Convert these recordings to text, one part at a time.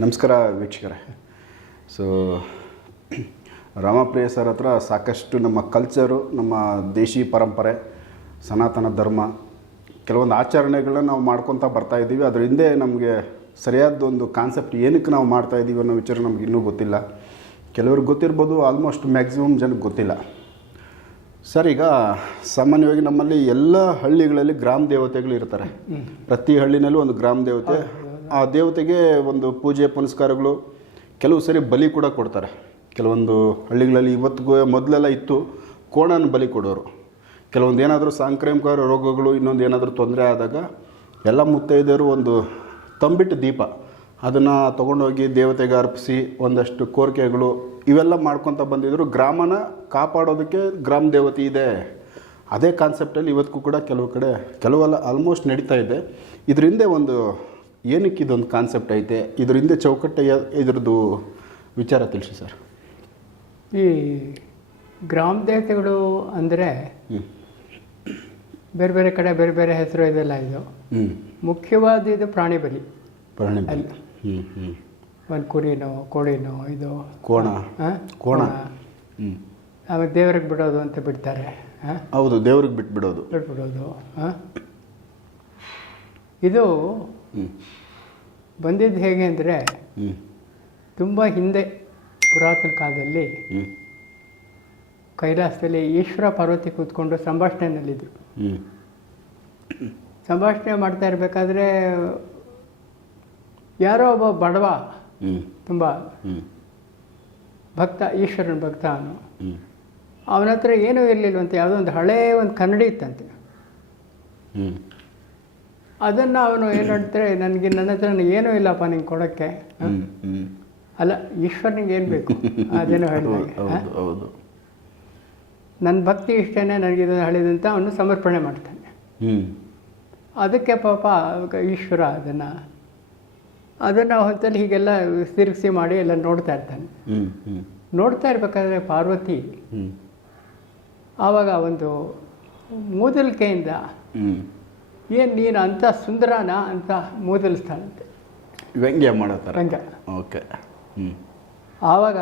ನಮಸ್ಕಾರ ವೀಕ್ಷಕರೇ. So Ramapriya sir ಹತ್ರ ಸಾಕಷ್ಟು ನಮ್ಮ ಕಲ್ಚರು ನಮ್ಮ ದೇಶಿ ಪರಂಪರೆ ಸನಾತನ ಧರ್ಮ ಕೆಲವೊಂದು ಆಚರಣೆಗಳನ್ನ ನಾವು ಮಾಡ್ಕೊತಾ ಬರ್ತಾ ಇದ್ದೀವಿ. ಅದ್ರ ಹಿಂದೆ ನಮಗೆ ಸರಿಯಾದ ಒಂದು ಕಾನ್ಸೆಪ್ಟ್ ಏನಕ್ಕೆ ನಾವು ಮಾಡ್ತಾ ಇದ್ದೀವಿ ಅನ್ನೋ ವಿಚಾರ ನಮ್ಗೆ ಇನ್ನೂ ಗೊತ್ತಿಲ್ಲ. ಕೆಲವ್ರಿಗೆ ಗೊತ್ತಿರ್ಬೋದು ಆಲ್ಮೋಸ್ಟ್ ಮ್ಯಾಕ್ಸಿಮಮ್ ಜನಕ್ಕೆ ಗೊತ್ತಿಲ್ಲ. ಸರ್ ಈಗ ಸಾಮಾನ್ಯವಾಗಿ ನಮ್ಮಲ್ಲಿ ಎಲ್ಲ ಹಳ್ಳಿಗಳಲ್ಲಿ ಗ್ರಾಮ ದೇವತೆಗಳು ಇರ್ತಾರೆ. ಪ್ರತಿ ಹಳ್ಳಿನಲ್ಲೂ ಒಂದು ಗ್ರಾಮ ದೇವತೆ ಆ ದೇವತೆಗೆ ಒಂದು ಪೂಜೆ, ಪುನಸ್ಕಾರಗಳು ಕೆಲವು ಸರಿ ಬಲಿ ಕೂಡ ಕೊಡ್ತಾರೆ. ಕೆಲವೊಂದು ಹಳ್ಳಿಗಳಲ್ಲಿ ಇವತ್ತಿಗೂ ಮೊದಲೆಲ್ಲ ಇತ್ತು, ಕೋಣನ ಬಲಿ ಕೊಡೋರು. ಕೆಲವೊಂದು ಏನಾದರೂ ಸಾಂಕ್ರಾಮಿಕ ರೋಗಗಳು, ಇನ್ನೊಂದು ಏನಾದರೂ ತೊಂದರೆ ಆದಾಗ ಎಲ್ಲ ಮುತ್ತೈದೆಯರು ಒಂದು ತಂಬಿಟ್ಟು ದೀಪ. ಅದನ್ನು ತೊಗೊಂಡೋಗಿ ದೇವತೆಗೆ ಅರ್ಪಿಸಿ ಒಂದಷ್ಟು ಕೋರಿಕೆಗಳು ಇವೆಲ್ಲ ಮಾಡ್ಕೊತ ಬಂದಿದ್ದರು ಗ್ರಾಮನ ಕಾಪಾಡೋದಕ್ಕೆ ಗ್ರಾಮ ದೇವತೆ ಇದೆ. ಅದೇ ಕಾನ್ಸೆಪ್ಟಲ್ಲಿ ಇವತ್ತಿಗೂ ಕೂಡ ಕೆಲವು ಕಡೆ, ಕೆಲವೆಲ್ಲ ಆಲ್ಮೋಸ್ಟ್ ನಡೀತಾ ಇದೆ. ಇದರಿಂದ ಒಂದು ಏನಕ್ಕೆ ಇದೊಂದು ಕಾನ್ಸೆಪ್ಟ್ ಐತೆ? ಇದರಿಂದ ಹಿಂದೆ ಚೌಕಟ್ಟೆ ಯ- ಇದ್ರದ್ದು ವಿಚಾರ ತಿಳಿಸಿ ಸರ್. ಈ ಗ್ರಾಮ ದೇವತೆಗಳು ಅಂದರೆ ಬೇರೆ ಬೇರೆ ಕಡೆ ಬೇರೆ ಬೇರೆ ಹೆಸರು ಇದೆಲ್ಲ ಇದು. ಮುಖ್ಯವಾದ ಇದು ಪ್ರಾಣಿ ಬಲಿ ಪ್ರಾಣಿ ಬಲಿ. ಅಲ್ಲಿ. ಹ್ಞೂ ಹ್ಞೂ ಒಂದು ಕುರಿನೋ ಕೋಳಿನೋ ಇದು. ಕೋಣ. ಹಾಂ? ಕೋಣ. ಹ್ಞೂ ಆಮೇಲೆ ದೇವ್ರಿಗೆ ಬಿಡೋದು ಅಂತ ಬಿಡ್ತಾರೆ. ಹಾಂ? ಹೌದು ದೇವ್ರಿಗೆ ಬಿಟ್ಬಿಡೋದು. ಬಿಟ್ಬಿಡೋದು. ಹಾಂ? ಇದು ಬಂದಿದ್ದು ಹೇಗೆ ಅಂದರೆ ತುಂಬ ಹಿಂದೆ ಪುರಾತನ ಕಾಲದಲ್ಲಿ ಕೈಲಾಸದಲ್ಲಿ ಈಶ್ವರ ಪಾರ್ವತಿ ಕೂತ್ಕೊಂಡು ಸಂಭಾಷಣೆಯಲ್ಲಿದ್ದರು ಸಂಭಾಷಣೆ ಮಾಡ್ತಾ ಇರಬೇಕಾದ್ರೆ ಯಾರೋ ಒಬ್ಬ ಬಡವ ತುಂಬ ಭಕ್ತ ಈಶ್ವರನ ಭಕ್ತ ಅವನು. ಅವನ ಹತ್ರ ಏನೂ ಇರಲಿಲ್ವಂತೆ ಯಾವುದೋ ಒಂದು ಹಳೇ ಒಂದು ಕನ್ನಡಿ ಇತ್ತಂತೆ. ಅದನ್ನು ಅವನು ಏನು ಹೇಳ್ತಾರೆ ನನಗೆ ನನ್ನ ಹತ್ರ ಏನೂ ಇಲ್ಲಪ್ಪ ನಿಂಗೆ ಕೊಡೋಕ್ಕೆ. ಅಲ್ಲ ಈಶ್ವರನಿಗೆ ಏನು ಬೇಕು? ಅದೇನೋ ಹೇಳಿದಾಗ. ಹೌದು ಹೌದು ನನ್ನ ಭಕ್ತಿ ಇಷ್ಟೇ ನನಗೆ ಇದನ್ನು ಹೇಳಿದಂತ ಅವನು ಸಮರ್ಪಣೆ ಮಾಡ್ತಾನೆ. ಅದಕ್ಕೆ ಪಾಪ ಈಶ್ವರ ಅದನ್ನು ಅದನ್ನು ಹೊತ್ತಲ್ಲಿ ಹೀಗೆಲ್ಲ ತಿರುಗಿಸಿ ಮಾಡಿ ಎಲ್ಲ ನೋಡ್ತಾ ಇರ್ತಾನೆ. ನೋಡ್ತಾ ಇರ್ಬೇಕಾದ್ರೆ ಪಾರ್ವತಿ ಆವಾಗ ಒಂದು ಮೂದಲಿಕೆಯಿಂದ ಏನು ನೀನು ಅಂಥ ಸುಂದರನ ಅಂತ ಮೂದಲಿಸ್ತಾಳಂತೆ ವ್ಯಂಗ್ಯ ಮಾಡೋ ಥರ. ರಂಗ ಓಕೆ. ಹ್ಞೂ ಆವಾಗ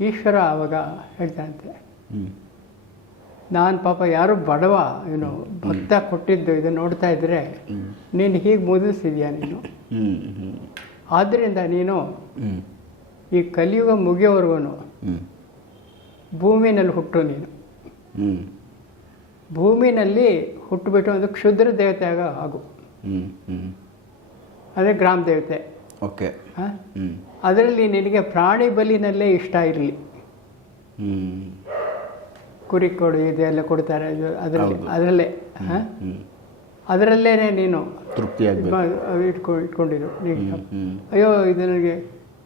ಈಶ್ವರ ಆವಾಗ ಹೇಳ್ತಾನಂತೆ ಹ್ಞೂ ನಾನು ಪಾಪ ಯಾರು ಬಡವ ಏನು ಭಕ್ತ ಕೊಟ್ಟಿದ್ದು ಇದನ್ನು ನೋಡ್ತಾ ಇದ್ದರೆ ನೀನು ಹೀಗೆ ಮುದಿಸಿದ್ಯಾ ನೀನು? ಆದ್ದರಿಂದ ನೀನು ಈ ಕಲಿಯುಗ ಮುಗಿಯೋವರೆಗೂ ಭೂಮಿನಲ್ಲಿ ಹುಟ್ಟು ನೀನು. ಭೂಮಿನಲ್ಲಿ ಹುಟ್ಟುಬಿಟ್ಟು ಒಂದು ಕ್ಷುದ್ರ ದೇವತೆಯಾಗ ಆಗು ಹ್ಞೂ ಅಂದರೆ ಗ್ರಾಮ ದೇವತೆ. ಓಕೆ. ಅದರಲ್ಲಿ ನಿನಗೆ ಪ್ರಾಣಿ ಬಲಿನಲ್ಲೇ ಇಷ್ಟ ಇರಲಿ. ಕುರಿ ಕೊಡು ಇದೆಲ್ಲ ಕೊಡ್ತಾರೆ ಅದು ಅದರಲ್ಲಿ. ಅದರಲ್ಲೇ ಅದರಲ್ಲೇ ನೀನು ತೃಪ್ತಿ ಇಟ್ಕೊಂಡು ಇಟ್ಕೊ ಇಟ್ಕೊಂಡಿರು. ನೀನು ಅಯ್ಯೋ ಇದು ನನಗೆ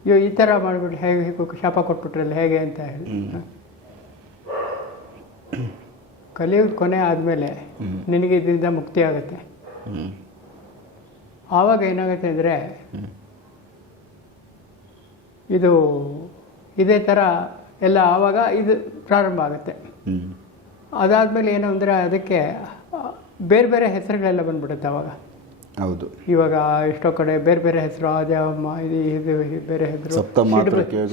ಅಯ್ಯೋ ಈ ಥರ ಮಾಡಿಬಿಟ್ಟು ಹೇಗೆ ಹೀಗೆ ಶಾಪ ಕೊಟ್ಬಿಟ್ರಲ್ಲ ಹೇಗೆ ಅಂತ ಹೇಳಿ. ಹ್ಮ್. ಕಲಿಯುಗ ಕೊನೆ ಆದಮೇಲೆ. ನಿನಗೆ ಇದರಿಂದ ಮುಕ್ತಿ ಆಗುತ್ತೆ. ಆವಾಗ ಏನಾಗುತ್ತೆ ಅಂದರೆ ಇದು ಇದೇ ಥರ ಎಲ್ಲ ಆವಾಗ ಇದು ಪ್ರಾರಂಭ ಆಗುತ್ತೆ. ಅದಾದಮೇಲೆ ಏನು ಅಂದರೆ ಅದಕ್ಕೆ ಬೇರೆ ಬೇರೆ ಹೆಸರುಗಳೆಲ್ಲ ಬಂದ್ಬಿಡುತ್ತೆ ಆವಾಗ. ಹೌದು. ಇವಾಗ ಎಷ್ಟೋ ಕಡೆ ಬೇರೆ ಬೇರೆ ಹೆಸರು ಆದ್ಯಾವಮ್ಮ ಇದು ಇದು ಬೇರೆ ಹೆಸರು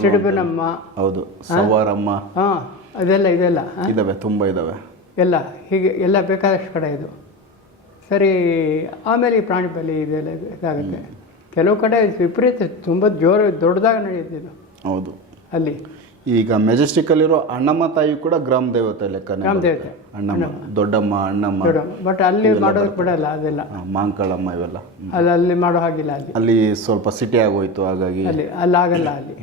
ಸಿಡುಬನಮ್ಮ ಹೌದು. ಸವಾರಮ್ಮ. ಹಾಂ ಅದೆಲ್ಲ ಇದೆಲ್ಲ ಇದ್ದಾವೆ ಇದಾವೆ ತುಂಬ ಇದಾವೆ. ಎಲ್ಲ ಹೀಗೆ ಎಲ್ಲ ಬೇಕಾದಷ್ಟು ಕಡೆ ಇದು. ಸರಿ ಆಮೇಲೆ ಈ ಪ್ರಾಣಿ ಬಲಿ ಇದೆಲ್ಲ ಇದು ಇದಾಗುತ್ತೆ. ಕೆಲವು ಕಡೆ ವಿಪರೀತ ತುಂಬ ಜೋರು ದೊಡ್ಡದಾಗಿ ನಡೆಯುತ್ತೆ ಇದು ಹೌದು. ಅಲ್ಲಿ. ಈಗ ಮೆಜೆಸ್ಟಿಕ್ಕಲ್ಲಿರೋ ಅಣ್ಣಮ್ಮ ತಾಯಿ ಕೂಡ ಗ್ರಾಮ ದೇವತೆ ಲೆಕ್ಕನೇ ಗ್ರಾಮ ದೇವತೆ. ಅಣ್ಣಮ್ಮ ದೊಡ್ಡಮ್ಮ ಅಣ್ಣಮ್ಮ. ಬಟ್ ಅಲ್ಲಿ ಮಾಡೋದಕ್ಕೆ ಬಿಡಲ್ಲ ಅದೆಲ್ಲ. ಮಾಂಕಳಮ್ಮ ಇವೆಲ್ಲ. ಅಲ್ಲಿ ಅಲ್ಲಿ ಮಾಡೋ ಹಾಗಿಲ್ಲ ಅಲ್ಲಿ. ಅಲ್ಲಿ ಸ್ವಲ್ಪ ಸಿಟಿ ಆಗೋಯ್ತು ಹಾಗಾಗಿ. ಅಲ್ಲಿ ಅಲ್ಲಿ. ಆಗಲ್ಲ ಅಲ್ಲಿ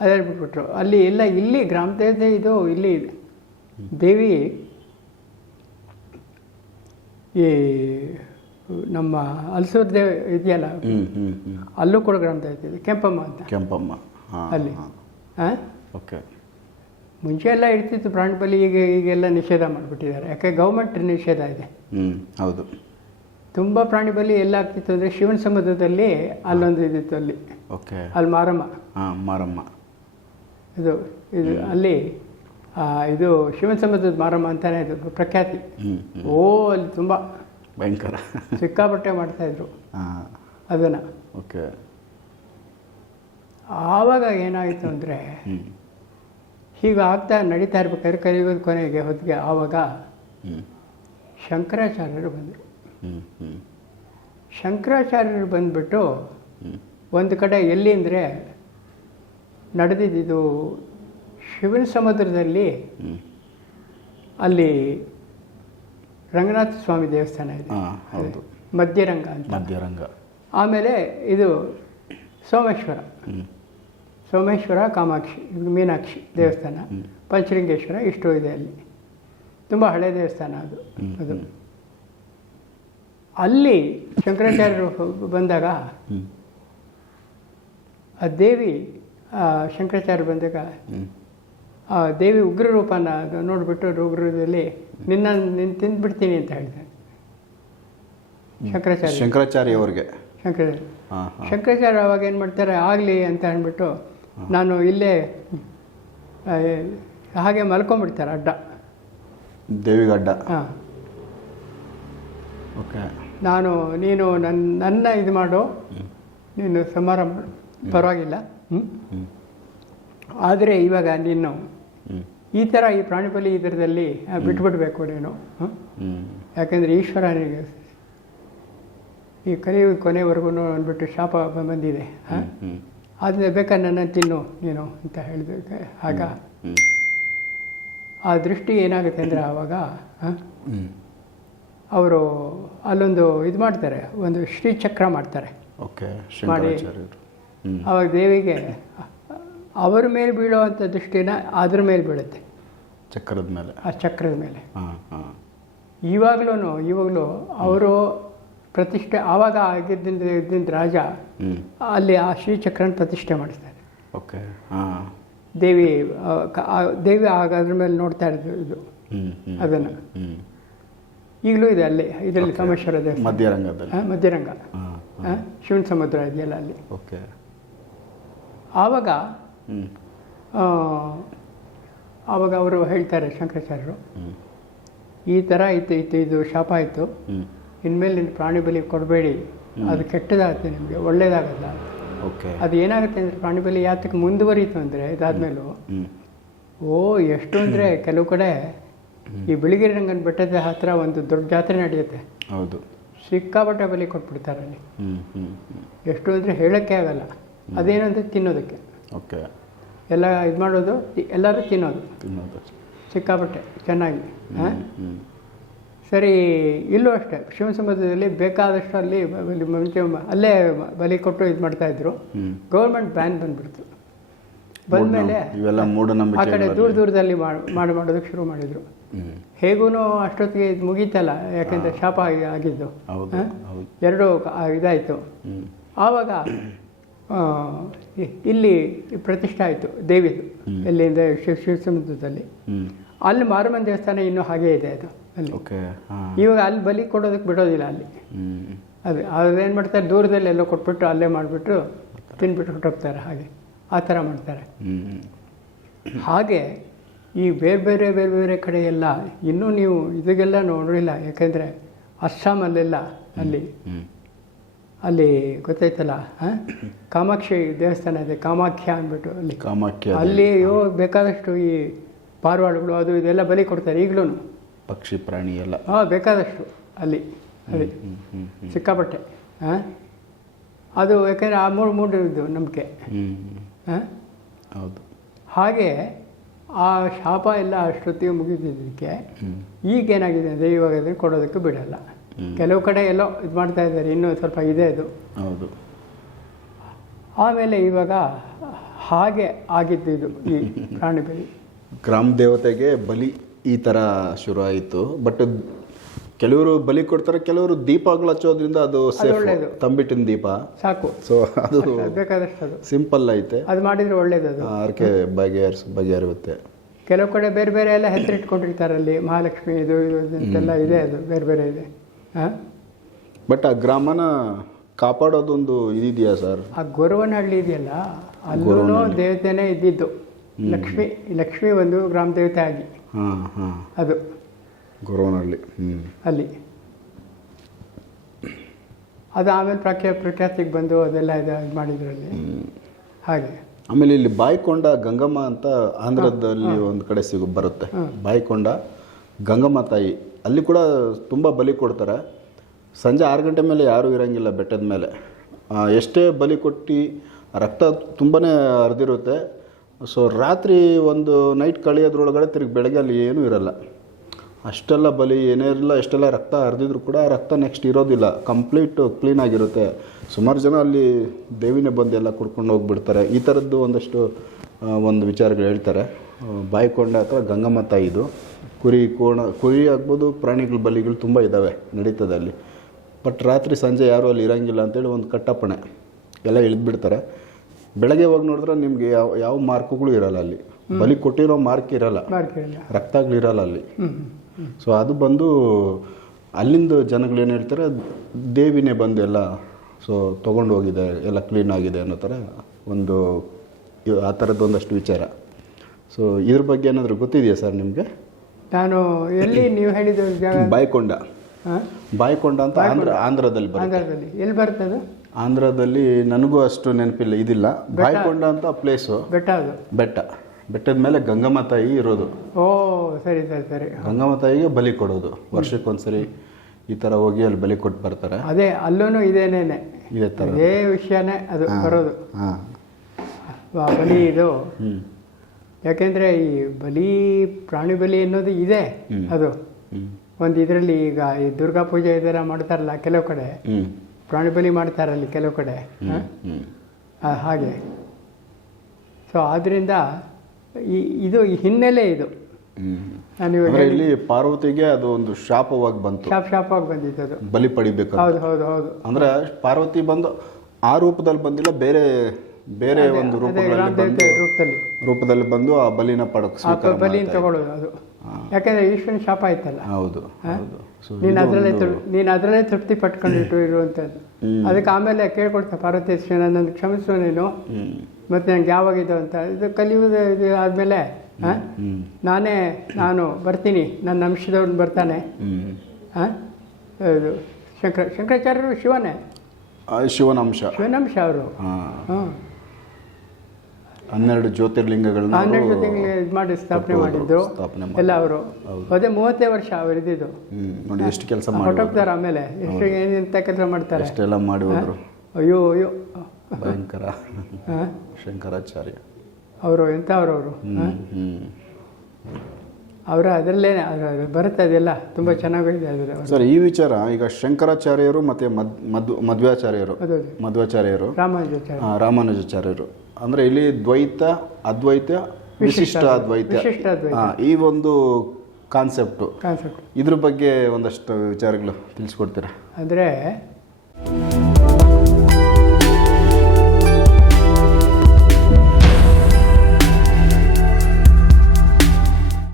ಅದೇ ಬಿಟ್ಬಿಟ್ರು ಅಲ್ಲಿ ಎಲ್ಲ ಇಲ್ಲಿ ಗ್ರಾಮ ದೇವತೆ ಇದು ಇಲ್ಲಿ ಇದೆ. ದೇವಿ ಈ ನಮ್ಮ ಅಲ್ಸೂರ್ದೆ ಇದೆಯಲ್ಲ? ಅಲ್ಲೂ ಕೂಡ ಗ್ರಂಥ ಇದೆ ಕೆಂಪಮ್ಮ ಅಂತ. ಕೆಂಪಮ್ಮ. ಅಲ್ಲಿ. ಹಾಂ. ಓಕೆ. ಮುಂಚೆ ಎಲ್ಲ ಇರ್ತಿತ್ತು ಪ್ರಾಣಿ ಬಲಿ ಈಗ ಈಗೆಲ್ಲ ನಿಷೇಧ ಮಾಡಿಬಿಟ್ಟಿದ್ದಾರೆ. ಯಾಕೆ ಗೌರ್ಮೆಂಟ್ ನಿಷೇಧ ಇದೆ. ಹೌದು. ತುಂಬ ಪ್ರಾಣಿ ಬಲಿ ಎಲ್ಲ ಆಗ್ತಿತ್ತು ಅಂದರೆ ಶಿವನ ಸಮುದ್ರದಲ್ಲಿ ಅಲ್ಲೊಂದು ಇದಿತ್ತು ಅಲ್ಲಿ. ಓಕೆ. ಅಲ್ಲಿ ಮಾರಮ್ಮ. ಹಾಂ ಮಾರಮ್ಮ. ಇದು ಇದು ಅಲ್ಲಿ ಇದು ಶಿವನ ಸಮುದ್ರದ ಮಾರಮ್ಮ ಅಂತಾನೆ ಇದು ಪ್ರಖ್ಯಾತಿ. ಓ ಅಲ್ಲಿ ತುಂಬ ಭಯಂಕರ. ಸಿಕ್ಕಾಪಟ್ಟೆ ಮಾಡ್ತಾಯಿದ್ರು ಅದನ್ನು. ಓಕೆ. ಆವಾಗ ಏನಾಯಿತು ಅಂದರೆ ಹೀಗೆ ಆಗ್ತಾ ನಡೀತಾ ಇರ್ಬೇಕಾದ್ರೆ ಕಲಿಯುಗದ ಕೊನೆಗೆ ಹೊತ್ತಿಗೆ ಆವಾಗ ಶಂಕರಾಚಾರ್ಯರು ಬಂದರು. ಶಂಕರಾಚಾರ್ಯರು ಬಂದುಬಿಟ್ಟು ಒಂದು ಕಡೆ ಎಲ್ಲಿ ಅಂದರೆ ನಡೆದಿದ್ದು ಶಿವನ ಸಮುದ್ರದಲ್ಲಿ ಅಲ್ಲಿ ರಂಗನಾಥ ಸ್ವಾಮಿ ದೇವಸ್ಥಾನ ಇದೆ. ಹೌದು. ಮಧ್ಯರಂಗ ಅಂತ. ಮಧ್ಯರಂಗ. ಆಮೇಲೆ ಇದು ಸೋಮೇಶ್ವರ. ಸೋಮೇಶ್ವರ ಕಾಮಾಕ್ಷಿ ಮೀನಾಕ್ಷಿ ದೇವಸ್ಥಾನ ಪಂಚಲಿಂಗೇಶ್ವರ ಇಷ್ಟು ಇದೆ ಅಲ್ಲಿ. ತುಂಬ ಹಳೆ ದೇವಸ್ಥಾನ ಅದು. ಅದು. ಅಲ್ಲಿ ಶಂಕರಾಚಾರ್ಯರು ಬಂದಾಗ ಆ ದೇವಿ ಶಂಕರಾಚಾರ್ಯರು ಶಂಕರಾಚಾರ್ಯ ಬಂದಾಗ ಆ ದೇವಿ ಉಗ್ರ ರೂಪನ ಅದು ನೋಡಿಬಿಟ್ಟು ಉಗ್ರದಲ್ಲಿ ನಿನ್ನ ನಿನ್ನ ತಿಂದ್ಬಿಡ್ತೀನಿ ಅಂತ ಹೇಳಿದೆ. ಶಂಕರಾಚಾರ್ಯ. ಶಂಕರಾಚಾರ್ಯ ಅವ್ರಿಗೆ. ಶಂಕರಾಚಾರ್ಯ. ಶಂಕರಾಚಾರ್ಯ ಅವಾಗ ಏನು ಮಾಡ್ತಾರೆ ಆಗಲಿ ಅಂತ ಅಂದ್ಬಿಟ್ಟು ನಾನು ಇಲ್ಲೇ ಹಾಗೆ ಮಲ್ಕೊಂಡ್ಬಿಡ್ತಾರೆ ಅಡ್ಡ. ದೇವಿಗಡ್ಡ. ಹಾಂ. ಓಕೆ. ನಾನು ನೀನು ನನ್ನ ನನ್ನ ಇದು ಮಾಡು. ನೀನು ಸಮಾರಂಭ ಪರವಾಗಿಲ್ಲ. ಆದರೆ ಇವಾಗ ನೀನು ಈ ಥರ ಈ ಪ್ರಾಣಿಬಲಿ ಇದರದಲ್ಲಿ ಆ, ಬಿಟ್ಬಿಡ್ಬೇಕು ನೀನು ಯಾಕೆಂದರೆ ಈಶ್ವರನಿಗೆ ಈ ಕಲಿಯು ಕೊನೆವರೆಗೂ ಅಂದ್ಬಿಟ್ಟು ಶಾಪ ಬಂದಿದೆ ಆದರೆ ಬೇಕಾದ್ರೆ ನನ್ನ ತಿನ್ನು ನೀನು ಅಂತ ಹೇಳಿದ ಆಗ ಆ ದೃಷ್ಟಿ ಏನಾಗುತ್ತೆ ಅಂದರೆ ಆವಾಗ ಅವರು ಅಲ್ಲೊಂದು ಇದು ಮಾಡ್ತಾರೆ ಒಂದು ಶ್ರೀಚಕ್ರ ಮಾಡ್ತಾರೆ. ಓಕೆ ಅವಾಗ ಹ್ಞೂ ಆವಾಗ ದೇವಿಗೆ ಅವರ ಮೇಲೆ ಬೀಳುವಂಥ ದೃಷ್ಟಿನ ಅದ್ರ ಮೇಲೆ ಬೀಳುತ್ತೆ. ಚಕ್ರದ ಮೇಲೆ. ಆ ಚಕ್ರದ ಮೇಲೆ. ಹಾಂ ಹಾಂ. ಇವಾಗಲೂ ಇವಾಗಲೂ ಅವರು ಪ್ರತಿಷ್ಠೆ ಆವಾಗ ಆಗಿದ್ದಿಂದ ಇದ್ದಿಂದ ರಾಜ ಅಲ್ಲಿ ಆ ಶ್ರೀಚಕ್ರನ ಪ್ರತಿಷ್ಠೆ ಮಾಡಿಸ್ತಾರೆ. ಓಕೆ ದೇವಿ ದೇವಿ ಆಗ ಅದ್ರ ಮೇಲೆ ನೋಡ್ತಾ ಇರೋದು ಇದು. ಅದನ್ನು. ಈಗಲೂ ಇದೆ ಅಲ್ಲಿ ಇದರಲ್ಲಿ ಕಾಮೇಶ್ವರ ದೇವಸ್ಥಾನ. ಮಧ್ಯರಂಗದಲ್ಲಿ. ಮಧ್ಯರಂಗ. ಹಾಂ ಶಿವನ ಸಮುದ್ರ ಇದೆಯಲ್ಲ ಅಲ್ಲಿ. ಓಕೆ. ಆವಾಗ ಆವಾಗ ಅವರು ಹೇಳ್ತಾರೆ ಶಂಕರಾಚಾರ್ಯರು ಈ ಥರ ಇತ್ತು ಇತ್ತು ಇದು ಶಾಪ ಆಯಿತು. ಇನ್ಮೇಲೆ ನೀನು ಪ್ರಾಣಿ ಬಲಿ ಕೊಡಬೇಡಿ. ಅದು ಕೆಟ್ಟದಾಗುತ್ತೆ ನಿಮಗೆ ಒಳ್ಳೇದಾಗಲ್ಲ. ಓಕೆ. ಅದು ಏನಾಗುತ್ತೆ ಅಂದರೆ ಪ್ರಾಣಿ ಬಲಿ ಯಾತಕ್ಕೆ ಮುಂದುವರಿಯಿತು ಅಂದರೆ ಇದಾದಮೇಲೂ ಓ ಎಷ್ಟು ಅಂದರೆ ಕೆಲವು ಕಡೆ ಈ ಬಿಳಿಗಿರಿ ರಂಗನ ಬೆಟ್ಟದ ಹತ್ರ ಒಂದು ದೊಡ್ಡ ಜಾತ್ರೆ ನಡೆಯುತ್ತೆ. ಹೌದು. ಸಿಕ್ಕಾಪಟ್ಟೆ ಬಲಿ ಕೊಟ್ಬಿಡ್ತಾರೆ ಅಲ್ಲಿ. ಎಷ್ಟು ಅಂದರೆ ಹೇಳೋಕ್ಕೆ ಆಗಲ್ಲ. ಅದೇನಂದರೆ ತಿನ್ನೋದಕ್ಕೆ. ಓಕೆ. ಎಲ್ಲ ಇದು ಮಾಡೋದು ತಿ- ಎಲ್ಲರೂ ತಿನ್ನೋದು. ತಿನ್ನೋದು. ಸಿಕ್ಕಾಪಟ್ಟೆ ಚೆನ್ನಾಗಿ. ಹಾಂ? ಹ್ಞೂ ಸರಿ ಇಲ್ಲೂ ಅಷ್ಟೇ. ಶಿವಸಮುದ್ರದಲ್ಲಿ ಬೇಕಾದಷ್ಟು ಅಲ್ಲಿ ಬ- ಮುಂಚೆ ಮ- ಅಲ್ಲೇ ಬಲಿ ಕೊಟ್ಟು ಇದು ಮಾಡ್ತಾ ಇದ್ರು. ಗೌರ್ಮೆಂಟ್ ಬ್ಯಾನ್ ಬಂದ್ಬಿಡ್ತು. ಬಂದಮೇಲೆ ಇವೆಲ್ಲ ಆ ಕಡೆ ದೂರ ದೂರದಲ್ಲಿ ಮಾಡಿ ಮಾಡಿ ಮಾಡೋದಕ್ಕೆ ಶುರು ಮಾಡಿದರು. ಹ್ಞೂ ಹೇಗೂ ಅಷ್ಟೊತ್ತಿಗೆ ಇದು ಮುಗೀತಲ್ಲ ಯಾಕೆಂದರೆ ಶಾಪ ಆಗಿ- ಆಗಿದ್ದು. ಹೌದು ಹಾ? ಹೌದು. ಎರಡೂ ಕ- ಆ, ಇದಾಯಿತು. ಹ್ಞೂ ಆವಾಗ ಇಲ್ಲಿ ಪ್ರತಿಷ್ಠೆ ಆಯಿತು ದೇವಿದು. ಇಲ್ಲಿಂದ ಎಲ್ಲಿಂದ ಶಿವ ಶಿವ ಸಮುದ್ರದಲ್ಲಿ. ಅಲ್ಲಿ ಮಾರಮ್ಮನ ದೇವಸ್ಥಾನ ಇನ್ನೂ ಹಾಗೆ ಇದೆ ಅದು ಅಲ್ಲಿ. ಇವಾಗ ಅಲ್ಲಿ ಬಲಿ ಕೊಡೋದಕ್ಕೆ ಬಿಡೋದಿಲ್ಲ ಅಲ್ಲಿ. ಅದೇ ಅದು ಅದೇನು ಮಾಡ್ತಾರೆ ದೂರದಲ್ಲಿ ಎಲ್ಲೋ ಕೊಟ್ಬಿಟ್ಟು ಅಲ್ಲೇ ಮಾಡಿಬಿಟ್ಟು ತಿನ್ಬಿಟ್ಟು ಹೊಟ್ಟೋಗ್ತಾರೆ ಹಾಗೆ. ಆ ಥರ ಮಾಡ್ತಾರೆ. ಹಾಗೆ ಈ ಬೇರೆ ಬೇರೆ ಬೇರೆ ಬೇರೆ ಕಡೆ ಎಲ್ಲ ಇನ್ನೂ ನೀವು ಇದಕ್ಕೆಲ್ಲ ನೋಡಿಲ್ಲ ಯಾಕೆಂದರೆ ಅಸ್ಸಾಮಲ್ಲೆಲ್ಲ ಅಲ್ಲಿ ಅಲ್ಲಿ ಗೊತ್ತಾಯ್ತಲ್ಲ? ಕಾಮಾಕ್ಷಿ ದೇವಸ್ಥಾನ ಇದೆ ಕಾಮಾಖ್ಯ ಅಂದ್ಬಿಟ್ಟು ಅಲ್ಲಿ. ಕಾಮಾಖ್ಯ ಅಲ್ಲಿ ಬೇಕಾದಷ್ಟು ಈ ಪಾರಿವಾಳಗಳು ಅದು ಇದೆಲ್ಲ ಬಲಿ ಕೊಡ್ತಾರೆ ಈಗಲೂ ಪಕ್ಷಿ ಪ್ರಾಣಿ ಎಲ್ಲ. ಹಾಂ ಬೇಕಾದಷ್ಟು ಅಲ್ಲಿ ಅಲ್ಲಿ. ಸಿಕ್ಕಾಪಟ್ಟೆ ಹಾಂ? ಅದು ಯಾಕಂದರೆ ಆ ಮೂರು ಮೂಡಿರೋದು ನಂಬಿಕೆ. ಹಾಂ? ಹೌದು. ಹಾಗೆ ಆ ಶಾಪ ಎಲ್ಲ ಅಷ್ಟೊತ್ತಿಗೆ ಮುಗಿದಿದ್ದಕ್ಕೆ ಈಗೇನಾಗಿದೆ ಈಗ ಏನಾಗಿದೆ ಅಂದರೆ ಇವಾಗ ಅದನ್ನು ಕೊಡೋದಕ್ಕೆ ಬಿಡಲ್ಲ. ಕೆಲವು ಕಡೆ ಎಲ್ಲೋ ಇದು ಮಾಡ್ತಾ ಇದ್ದಾರೆ ಇನ್ನೂ ಸ್ವಲ್ಪ ಇದೆ ಅದು. ಹೌದು. ಆಮೇಲೆ ಇವಾಗ ಹಾಗೆ ಆಗಿದ್ದು ಇದು ಈ ಪ್ರಾಣಿ ಬಲಿ ಗ್ರಾಮ ದೇವತೆಗೆ ಬಲಿ ಈ ಥರ ಶುರು ಆಯಿತು. ಬಟ್ ಕೆಲವರು ಬಲಿ ಕೊಡ್ತಾರೆ ಕೆಲವರು ದೀಪಗಳು ಹಚ್ಚೋದ್ರಿಂದ ಅದು ಒಳ್ಳೇದು. ತಂಬಿಟ್ಟಿನ ದೀಪ. ಸಾಕು. ಸೊ ಅದು ಬೇಕಾದಷ್ಟು ಅದು ಸಿಂಪಲ್ ಐತೆ. ಅದು ಮಾಡಿದ್ರೆ ಒಳ್ಳೇದು ಅದು. ಆರ್ಕೆ ಬಗೆಹರಿಸ್ ಬಗೆಹರಿಯುತ್ತೆ. ಕೆಲವು ಕಡೆ ಬೇರೆ ಬೇರೆ ಎಲ್ಲ ಹೆಸರಿಟ್ಕೊಂಡಿರ್ತಾರೆ ಅಲ್ಲಿ ಮಹಾಲಕ್ಷ್ಮಿ ಇದು ಇದು ಇದು ಅಂತೆಲ್ಲ ಇದೆ ಅದು ಬೇರೆ ಬೇರೆ ಇದೆ. ಬಟ್ ಆ ಗ್ರಾಮನ ಕಾಪಾಡೋದೊಂದು ಇದೆಯಾ ಸರ್ ಆ ಗೊರವನಹಳ್ಳಿ ಇದೆಯಲ್ಲ ಅಲ್ಲೂ ದೇವತೆನೇ ಇದ್ದಿದ್ದು. ಲಕ್ಷ್ಮಿ ಲಕ್ಷ್ಮಿ ಒಂದು ಗ್ರಾಮ ದೇವತೆ ಆಗಿ. ಅದು. ಗೊರವನಹಳ್ಳಿ ಅಲ್ಲಿ. ಅದು ಆಮೇಲೆ ಪ್ರಖ್ಯಾ ಪ್ರಖ್ಯಾತಿಗೆ ಬಂದು ಅದೆಲ್ಲ ಇದು ಇದು ಮಾಡಿದ್ರಲ್ಲಿ ಹಾಗೆ. ಆಮೇಲೆ ಇಲ್ಲಿ ಬಾಯ್ಕೊಂಡ ಗಂಗಮ್ಮ ಅಂತ ಆಂಧ್ರದಲ್ಲಿ ಒಂದು ಕಡೆ ಸಿಗು ಬರುತ್ತೆ. ಬಾಯ್ಕೊಂಡ ಗಂಗಮ್ಮ ತಾಯಿ. ಅಲ್ಲಿ ಕೂಡ ತುಂಬ ಬಲಿ ಕೊಡ್ತಾರೆ. ಸಂಜೆ ಆರು ಗಂಟೆ ಮೇಲೆ ಯಾರೂ ಇರೋಂಗಿಲ್ಲ ಬೆಟ್ಟದ ಮೇಲೆ. ಎಷ್ಟೇ ಬಲಿ ಕೊಟ್ಟು ರಕ್ತ ತುಂಬಾ ಹರಿದಿರುತ್ತೆ. ಸೊ ರಾತ್ರಿ ಒಂದು ನೈಟ್ ಕಳೆಯೋದ್ರೊಳಗಡೆ ತಿರುಗಿ ಬೆಳಗ್ಗೆ ಅಲ್ಲಿ ಏನೂ ಇರಲ್ಲ. ಅಷ್ಟೆಲ್ಲ ಬಲಿ ಏನೇ ಇರಲ್ಲ, ಎಷ್ಟೆಲ್ಲ ರಕ್ತ ಹರಿದಿದ್ರು ಕೂಡ ರಕ್ತ ನೆಕ್ಸ್ಟ್ ಇರೋದಿಲ್ಲ. ಕಂಪ್ಲೀಟ್ ಕ್ಲೀನ್ ಆಗಿರುತ್ತೆ. ಸುಮಾರು ಜನ ಅಲ್ಲಿ ದೇವಿನೇ ಬಂದು ಎಲ್ಲ ಕುಡ್ಕೊಂಡು ಹೋಗ್ಬಿಡ್ತಾರೆ. ಈ ಥರದ್ದು ಒಂದಷ್ಟು ಒಂದು ವಿಚಾರಗಳು ಹೇಳ್ತಾರೆ. ಬಾಯಿಕೊಂಡ ಅಥವಾ ಗಂಗಮ್ಮ ತಾಯಿದು ಕುರಿ ಕೋಣ ಕುರಿ ಆಗ್ಬೋದು ಪ್ರಾಣಿಗಳ ಬಲಿಗಳು ತುಂಬ ಇದ್ದಾವೆ ನಡೀತದೆ ಅಲ್ಲಿ ಬಟ್ ರಾತ್ರಿ ಸಂಜೆ ಯಾರೂ ಅಲ್ಲಿ ಇರಂಗಿಲ್ಲ ಅಂತೇಳಿ ಒಂದು ಕಟ್ಟಪ್ಪಣೆ. ಎಲ್ಲ ಇಳಿದ್ಬಿಡ್ತಾರೆ. ಬೆಳಗ್ಗೆ ಹೋಗಿ ನೋಡಿದ್ರೆ ನಿಮಗೆ ಯಾವ ಯಾವ ಮಾರ್ಕುಗಳು ಇರಲ್ಲ ಅಲ್ಲಿ. ಬಲಿ ಕೊಟ್ಟಿರೋ ಮಾರ್ಕ್ ಇರಲ್ಲ. ರಕ್ತಗಳಿರಲ್ಲ ಅಲ್ಲಿ. ಸೊ ಅದು ಬಂದು ಅಲ್ಲಿಂದ ಜನಗಳು ಏನು ಹೇಳ್ತಾರೆ ದೇವಿನೇ ಬಂದು ಎಲ್ಲ ಸೊ ತೊಗೊಂಡು ಹೋಗಿದೆ ಎಲ್ಲ ಕ್ಲೀನ್ ಆಗಿದೆ ಅನ್ನೋ ಥರ ಒಂದು ಆ ಥರದ್ದು ಒಂದಷ್ಟು ವಿಚಾರ. ಸೊ ಇದ್ರ ಬಗ್ಗೆ ಏನಾದರೂ ಗೊತ್ತಿದೆಯಾ ಸರ್ ನಿಮಗೆ? ನಾನು ಎಲ್ಲಿ ನೀವು ಹೇಳಿದ ಜಾಗ? ಬಾಯ್ಕೊಂಡ. ಬಾಯ್ಕೊಂಡ ಅಂತ ಆಂಧ್ರ ಆಂಧ್ರದಲ್ಲಿ ಬರುತ್ತೆ. ಆಂಧ್ರದಲ್ಲಿ. ಎಲ್ಲಿ ಬರ್ತದೆ? ಆಂಧ್ರದಲ್ಲಿ ನನಗೂ ಅಷ್ಟು ನೆನಪಿಲ್ಲ ಇದಿಲ್ಲ. ಬಾಯ್ಕೊಂಡ ಅಂತ ಪ್ಲೇಸು ಬೆಟ್ಟ ಅದು. ಬೆಟ್ಟ. ಬೆಟ್ಟದ ಮೇಲೆ ಗಂಗಮ್ಮ ತಾಯಿ ಇರೋದು. ಓ ಸರಿ ಸರಿ ಸರಿ. ಗಂಗಮ್ಮ ತಾಯಿಗೆ ಬಲಿ ಕೊಡೋದು. ವರ್ಷಕ್ಕೊಂದ್ಸರಿ ಈ ಥರ ಹೋಗಿ ಅಲ್ಲಿ ಬಲಿ ಕೊಟ್ಟು ಬರ್ತಾರೆ. ಅದೇ ಅಲ್ಲೂ ಇದೇನೇನೆ. ಇದೇ ಥರ ಅದೇ ವಿಷಯನೇ ಅದು ಬರೋದು. ಹಾಂ. ಬಲಿ ಇದು. ಯಾಕೆಂದರೆ ಈ ಬಲಿ ಪ್ರಾಣಿ ಬಲಿ ಅನ್ನೋದು ಇದೆ ಅದು. ಒಂದು ಇದರಲ್ಲಿ ಈಗ ಈ ದುರ್ಗಾ ಪೂಜೆ ಇದೆಲ್ಲ ಮಾಡ್ತಾರಲ್ಲ ಕೆಲವು ಕಡೆ. ಪ್ರಾಣಿ ಬಲಿ ಮಾಡ್ತಾರಲ್ಲಿ ಕೆಲವು ಕಡೆ? ಹಾಗೆ. ಸೊ ಆದ್ದರಿಂದ ಈ ಇದು ಹಿನ್ನೆಲೆ ಇದು. ಇಲ್ಲಿ ಪಾರ್ವತಿಗೆ ಅದು ಒಂದು ಶಾಪವಾಗಿ ಬಂತು. ಶಾಪ ಶಾಪವಾಗಿ ಬಂದಿತ್ತು ಅದು. ಬಲಿ ಪಡಿಬೇಕು ಹೌದು ಹೌದು ಹೌದು. ಅಂದ್ರೆ ಪಾರ್ವತಿ ಬಂದು ಆ ರೂಪದಲ್ಲಿ ಬಂದಿಲ್ಲ ಬೇರೆ ಬೇರೆ ಒಂದು ರೂಪಗಳಲ್ಲಿ ಬಂದು ರೂಪದಲ್ಲಿ. ರೂಪದಲ್ಲಿ ಬಂದು ಆ ಬಲಿನ ಪಡಕ್ ಬಲಿನ ತಗೊಳ್ಳೋದು ಅದು ಯಾಕಂದ್ರೆ ಈಶ್ವರನ ಶಾಪ ಆಯ್ತಲ್ಲ? ಹೌದು ನೀನು ಅದರಲ್ಲೇ ನೀನು ಅದರಲ್ಲೇ ತೃಪ್ತಿ ಪಟ್ಕೊಂಡಿಟ್ಟು ಇರುವಂಥದ್ದು ಅದಕ್ಕೆ ಆಮೇಲೆ ಕೇಳ್ಕೊಡ್ತಾ ಪಾರ್ವತಿ ನನ್ನ ಕ್ಷಮಿಸು ನೀನು. ಮತ್ತೆ ನಂಗೆ ಯಾವಾಗಿದ್ದು ಅಂತ. ಇದು ಕಲಿಯುವುದು ಇದು ಆದಮೇಲೆ ನಾನೇ ನಾನು ಬರ್ತೀನಿ ನನ್ನ ಅಂಶದವ್ನು ಬರ್ತಾನೆ. ಹೌದು ಹಾಂ? ಇದು ಶಂಕರ ಶಂಕರಾಚಾರ್ಯರು ಶಿವನೇ. ಶಿವನಂಶ ಶಿವನ ಅಂಶ. ಶಿವನಂಶ ಅವರು. ಹಾಂ. ಹನ್ನೆರಡು ಜ್ಯೋತಿರ್ಲಿಂಗಗಳನ್ನ ಹನ್ನೆರಡು ಜ್ಯೋತಿರ್ಲಿಂಗ ಜೊತೆಗೆ ಇದು ಮಾಡಿ ಸ್ಥಾಪನೆ ಮಾಡಿದ್ರು ಸ್ಥಾಪನೆ ಎಲ್ಲ ಅವರು. ಅದೇ ಮೂವತ್ತೇ ವರ್ಷ ಅವರು ಇದ್ದಿದ್ದು ಹ್ಮ್ ನೋಡಿ ಎಷ್ಟು ಕೆಲಸ ಮಾಡಿ ಹೊಟ್ಟೋಗ್ತಾರೆ ಆಮೇಲೆ. ಎಷ್ಟು ಏನೆಂತ ಕೆಲಸ ಮಾಡ್ತಾರೆ. ಎಷ್ಟೆಲ್ಲ ಮಾಡಿ ಹೋದ್ರು ಅಯ್ಯೋ ಅಯ್ಯೋ. ಭಯಂಕರ. ಹಾಂ. ಶಂಕರಾಚಾರ್ಯ. ಅವರು ಎಂಥವ್ರು ಅವರು ಹ್ಮ್ ಹ್ಮ್. ಅವರ ಅದರಲ್ಲೇ ಬರುತ್ತೆ ಅದೆಲ್ಲ. ತುಂಬ ಚೆನ್ನಾಗಿದೆ ಅದರ ಸರ್ ಈ ವಿಚಾರ ಈಗ ಶಂಕರಾಚಾರ್ಯರು ಮತ್ತೆ ಮದ್ ಮಧ್ವ ಮಧ್ವಾಚಾರ್ಯರು. ಅದು ಮಧ್ವಾಚಾರ್ಯರು. ರಾಮಾನುಜಾಚಾರ್ಯ. ಆ, ರಾಮಾನುಜಾಚಾರ್ಯರು. ಅಂದ್ರೆ ಇಲ್ಲಿ ದ್ವೈತ ಅದ್ವೈತ ವಿಶಿಷ್ಟ ಅದ್ವೈತ. ಈ ಒಂದು ಕಾನ್ಸೆಪ್ಟು ಕಾನ್ಸೆಪ್ಟ್ ಇದ್ರ ಬಗ್ಗೆ ಒಂದಷ್ಟು ವಿಚಾರಗಳು ತಿಳಿಸ್ಕೊಡ್ತೀರಾ? ಅಂದರೆ